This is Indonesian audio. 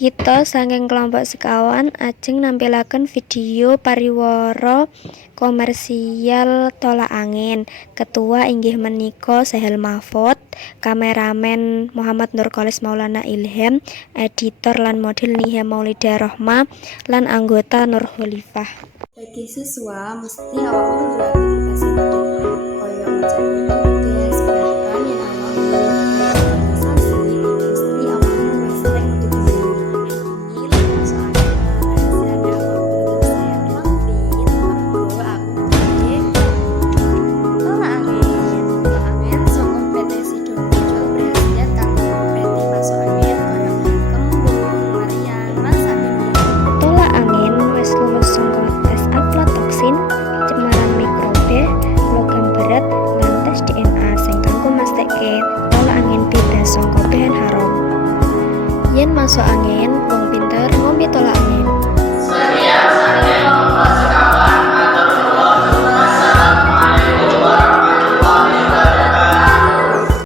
Kita saking kelompok sekawan ajeng nampilaken video pariwara komersial tolak angin. Ketua inggih menika Sahel Mahfud, kameramen Muhammad Nurkolis Maulana Ilham, editor lan model Nia Maulida Rohma, lan anggota Nur Khalifah. Bagi siswa mesti awakmu duwe aktivitas penting kaya mencari tugas bahkan yang awakmu organisasi mesti awakmu wis tek untuk ini lho soalnya rasanya awakmu sehat mampir mergo aku tolak angin saka PT Sidoarjo berhasil kanggo berarti masuk angin kaya kembung, meriang, lan sabun. Tolak angin wis lulus saka tes aflatoksin, cemaran mikroba, logam berat, lan tes DNA sing kanggo masteke tolak angin bebas saka bahan haram. Yen masuk angin